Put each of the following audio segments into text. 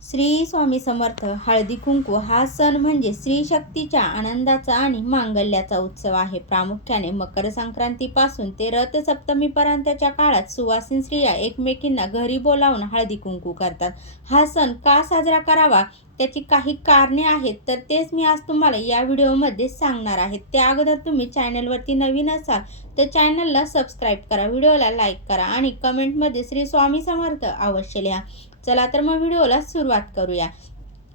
श्री स्वामी समर्थ. हळदी कुंकू हा सण म्हणजे स्त्री शक्तीच्या आनंदाचा आणि मांगल्याचा उत्सव आहे. प्रामुख्याने मकर संक्रांतीपासून ते रथसप्तमीपर्यंतच्या काळात सुवासिनी स्त्रिया एकमेकींना घरी बोलावून हळदी कुंकू करतात. हा सण का साजरा करावा त्याची काही कारणे आहेत, तर तेच मी आज तुम्हाला या व्हिडिओमध्ये सांगणार आहे. त्या अगोदर तुम्ही चॅनलवरती नवीन असाल तर चॅनलला सबस्क्राईब करा, व्हिडिओला लाईक करा आणि कमेंटमध्ये श्री स्वामी समर्थ अवश्य लिहा. चला तर मग व्हिडिओला सुरुवात करूया.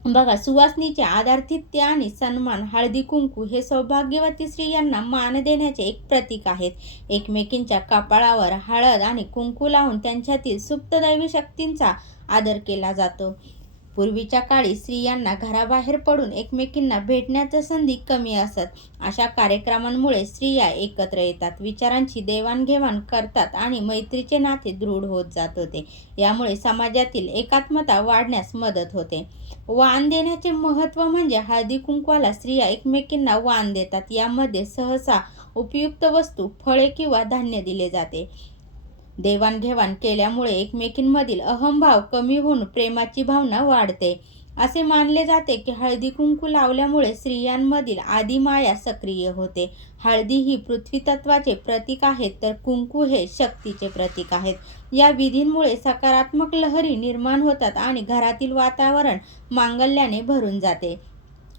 बघा, सुवासनीचे आदरातिथ्य आणि सन्मान. हळदी कुंकू हे सौभाग्यवती स्त्रियांना मान देण्याचे एक प्रतीक आहेत. एकमेकींच्या कपाळावर हळद आणि कुंकू लावून त्यांच्यातील सुप्त दैवी शक्तींचा आदर केला जातो. पूर्वीच्या काळी स्त्रियांना घराबाहेर पडून एकमेकींना भेटण्याच्या संधी कमी असत. अशा कार्यक्रमांमुळे स्त्रिया एकत्र येतात, विचारांची देवाणघेवाण करतात आणि मैत्रीचे नाते दृढ होत जात होते. यामुळे समाजातील एकात्मता वाढण्यास मदत होते. वाण देण्याचे महत्त्व म्हणजे हळदी कुंकवाला स्त्रिया एकमेकींना वाण देतात. यामध्ये सहसा उपयुक्त वस्तू, फळे किंवा धान्य दिले जाते. देवाणघेवाण केल्यामुळे एकमेकींमधील अहंभाव कमी होऊन प्रेमाची भावना वाढते. असे मानले जाते की हळदी कुंकू लावल्यामुळे स्त्रियांमधील आदिमाया सक्रिय होते. हळदी ही पृथ्वी तत्वाचे प्रतीक आहे, तर कुंकू हे शक्तीचे प्रतीक आहेत. या विधींमुळे सकारात्मक लहरी निर्माण होतात आणि घरातील वातावरण मांगल्याने भरून जाते.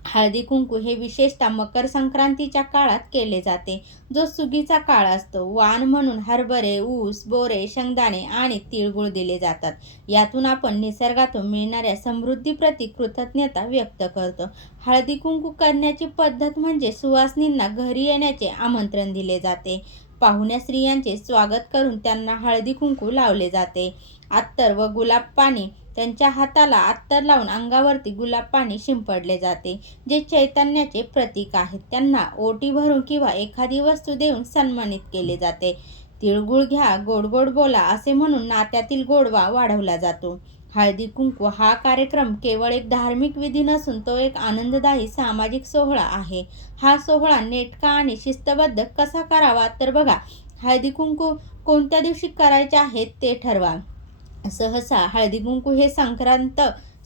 हळदी कुंकू हे विशेषतः मकर संक्रांतीच्या काळात केले जाते, जो सुगीचा काळ असतो. वाण म्हणून हरभरे, ऊस, बोरे, शेंगदाणे आणि तिळगुळ दिले जातात. यातून आपण निसर्गातून मिळणाऱ्या समृद्धीप्रती कृतज्ञता व्यक्त करतो. हळदी कुंकू करण्याची पद्धत म्हणजे सुवासिनींना घरी येण्याचे आमंत्रण दिले जाते. पाहुण्या स्त्रियांचे स्वागत करून त्यांना हळदी कुंकू लावले जाते. अत्तर व गुलाब पाणी, त्यांच्या हाताला अत्तर लावून अंगावरती गुलाब पाणी शिंपडले जाते, जे चैतन्याचे प्रतीक आहे. त्यांना ओटी भरून किंवा एखादी वस्तू देऊन सन्मानित केले जाते. तिळगुळ घ्या, गोड गोड बोला असे म्हणून नात्यातील गोडवा वाढवला जातो. हळदी कुंकू हा कार्यक्रम केवळ एक धार्मिक विधी नसून तो एक आनंददायी सामाजिक सोहळा आहे. हा सोहळा नेटका आणि शिस्तबद्ध कसा करावा, तर बघा, हळदी कुंकू कोणत्या दिवशी करायचे आहेत ते ठरवा. सहसा हळदी कुंकू हे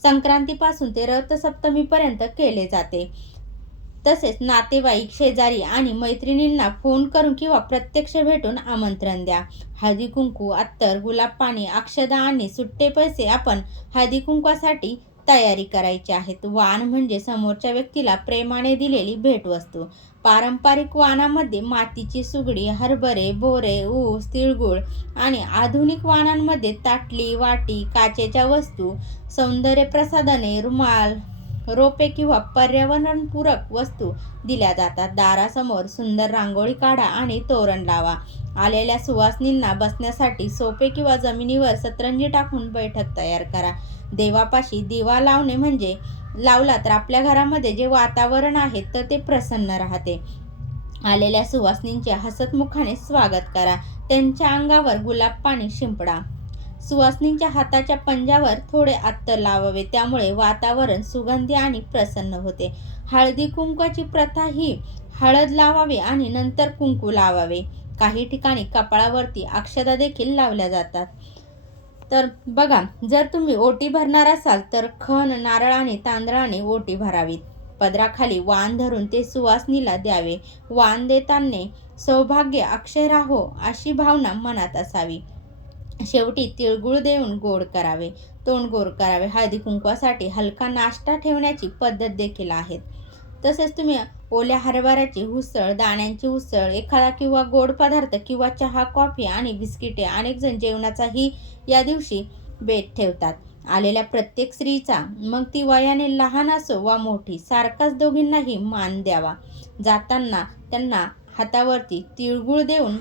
संक्रांतीपासून ते रथसप्तमीपर्यंत केले जाते. तसेच नातेवाईक, शेजारी आणि मैत्रिणींना फोन करून किंवा प्रत्यक्ष भेटून आमंत्रण द्या. हळदी कुंकू, अत्तर, गुलाब पाणी, अक्षदा आणि सुट्टे पैसे आपण हळदी कुंकवासाठी तयारी करायची आहेत. वाण म्हणजे समोरच्या व्यक्तीला प्रेमाने दिलेली भेटवस्तू. पारंपरिक वाणामध्ये मातीची सुगडी, हरभरे, बोरे, ऊस, तिळगुळ आणि आधुनिक वाणांमध्ये ताटली, वाटी, काचेच्या वस्तू, सौंदर्य प्रसाधने, रुमाल, रोपे किंवा पर्यावरणपूरक वस्तू दिल्या जातात. दारासमोर सुंदर रांगोळी काढा आणि तोरण लावा. आलेल्या सुवासिनींना बसण्यासाठी सोफे किंवा जमिनीवर सतरंजी टाकून बैठक तयार करा. देवापाशी दिवा लावणे म्हणजे लावला तर आपल्या घरामध्ये जे वातावरण आहे तर ते प्रसन्न राहते. आलेल्या सुवासिनींचे हसतमुखाने स्वागत करा. त्यांच्या अंगावर गुलाब पाणी शिंपडा. सुवासिनींच्या हाताच्या पंजावर थोडे अत्तर लावावे, त्यामुळे वातावरण सुगंधी आणि प्रसन्न होते. हळदी कुंकवाची प्रथा ही हळद लावावी आणि नंतर कुंकू लावावे. काही ठिकाणी कपाळावरती अक्षता देखील लावल्या जातात. तर बघा, जर तुम्ही ओटी भरणार असाल तर खण, नारळ आणि तांदळाने ओटी भरावीत. पदराखाली वाण धरून ते सुवासिनीला द्यावे. वाण देताना सौभाग्य अक्षय राहो अशी भावना मनात असावी. शेवटी तिळगुळ देऊन गोड करावे, तोंड गोड करावे. हळदी कुंकवासाठी हलका नाश्ता ठेवण्याची पद्धत देखील आहे. तसेच तुम्ही ओल्या हरभऱ्याची उसळ, दाण्यांची उसळ, एखादा किंवा गोड पदार्थ किंवा चहा, कॉफी आणि बिस्किटे. अनेक जण जेवणाचाही या दिवशी बेत ठेवतात. आलेल्या प्रत्येक स्त्रीचा, मग ती वयाने लहान असो वा मोठी, सारखाच दोघींनाही मान द्यावा. जाताना त्यांना हातावरती तिळगुळ देऊन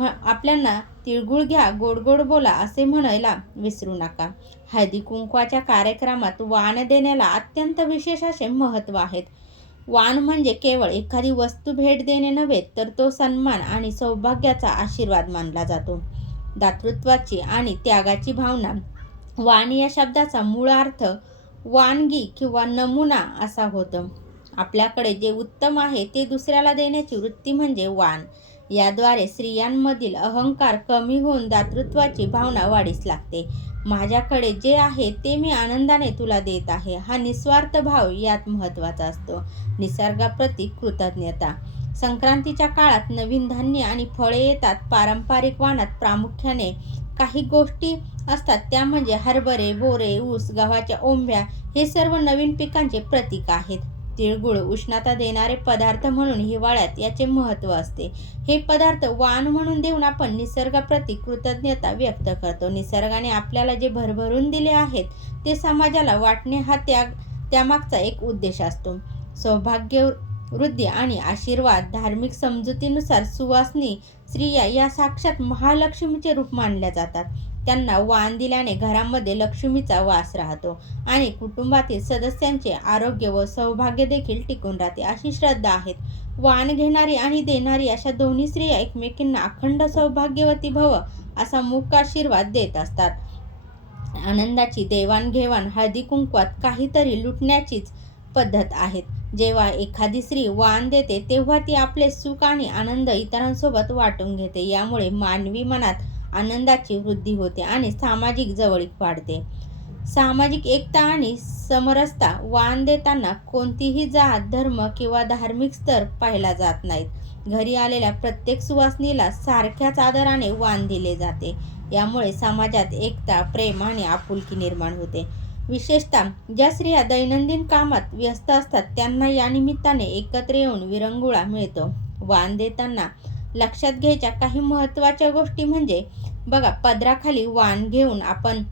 आपल्याला तिळगुळ घ्या, गोड गोड बोला असे म्हणायला विसरू नका. हळदी कुंकवाच्या कार्यक्रमात वाण देण्याला अत्यंत विशेष असे महत्त्व आहे. वाण म्हणजे केवळ एखादी वस्तू भेट देणे नव्हे, तर तो सन्मान आणि सौभाग्याचा आशीर्वाद मानला जातो. दातृत्वाची आणि त्यागाची भावना. वाण या शब्दाचा मूळ अर्थ वानगी किंवा नमुना असा होतो. आपल्याकडे जे उत्तम आहे ते दुसऱ्याला देण्याची वृत्ती म्हणजे वाण. याद्वारे स्त्रियांमधील अहंकार कमी होऊन दातृत्वाची भावना वाढीस लागते. माझ्याकडे जे आहे ते मी आनंदाने तुला देत आहे. हा निस्वार्थ भाव यात महत्त्वाचा असतो. निसर्गाप्रती कृतज्ञता. संक्रांतीच्या काळात नवीन धान्य आणि फळे येतात. पारंपरिक वाणात प्रामुख्याने काही गोष्टी असतात, त्या म्हणजे हरभरे, बोरे, ऊस, गव्हाच्या ओंब्या हे सर्व नवीन पिकांचे प्रतीक आहेत. तिळगुळ उष्णता देणारे पदार्थ म्हणून हिवाळ्यात याचे महत्त्व असते. हे पदार्थ वाण म्हणून देऊन आपण निसर्गाप्रती कृतज्ञता व्यक्त करतो. निसर्गाने आपल्याला जे भरभरून दिले आहेत ते समाजाला वाटणे हा त्यामागचा एक उद्देश असतो. सौभाग्य, वृद्धी आणि आशीर्वाद. धार्मिक समजुतीनुसार सुवासिनी स्त्रिया या साक्षात महालक्ष्मीचे रूप मानल्या जातात. त्यांना वाण दिल्याने घरामध्ये लक्ष्मीचा वास राहतो आणि कुटुंबातील सदस्यांचे आरोग्य व सौभाग्य देखील टिकून राहते, अशी श्रद्धा आहे. वाण घेणारी आणि देणारी अशा दोन्ही स्त्रिया एकमेकींना अखंड सौभाग्यवती भव असा मूक आशीर्वाद देत असतात. आनंदाची देवाणघेवाण. हळदी कुंकवात काहीतरी लुटण्याचीच पद्धत आहे. जेव्हा एखादी स्त्री वाण देते तेव्हा ती आपले सुख आणि आनंद इतरांसोबत वाटून घेते. यामुळे मानवी मनात आनंदाची वृद्धी होते आणि सामाजिक जवळीक वाढते. सामाजिक एकता आणि समरसता. वाण देताना कोणतीही जात, धर्म किंवा धार्मिक स्तर पाहिला जात नाहीत. घरी आलेल्या प्रत्येक सुवासिनीला सारख्याच आदराने वाण दिले जाते. यामुळे समाजात एकता, प्रेम आणि आपुलकी निर्माण होते. विशेषतः ज्या स्त्रिया दैनंदिन कामात व्यस्त असतात त्यांना या निमित्ताने एकत्र येऊन विरंगुळा मिळतो. वाण देताना लक्षात घ्यायच्या काही महत्त्वाच्या गोष्टी म्हणजे बघा, पदराखाली वाण घेऊन आपण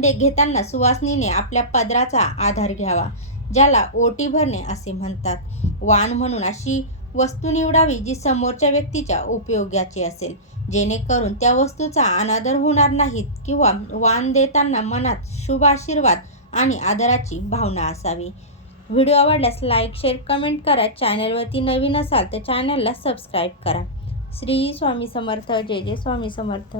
घेताना सुवासिनीने आपल्या पदराचा आधार घ्यावा, ज्याला ओटी भरणे असे म्हणतात. वाण म्हणून अशी वस्तू निवडावी जी समोरच्या व्यक्तीच्या उपयोगाची असेल, जेणेकरून त्या वस्तूचा अनादर होणार नाहीत, किंवा वाण देताना मनात शुभ आशीर्वाद आणि आदराची भावना असावी. व्हिडिओ आवडल्यास लाईक, शेअर, कमेंट करा. चॅनलवरती नवीन असाल तर चॅनलला सबस्क्राईब करा. श्री स्वामी समर्थ. जय जय स्वामी समर्थ.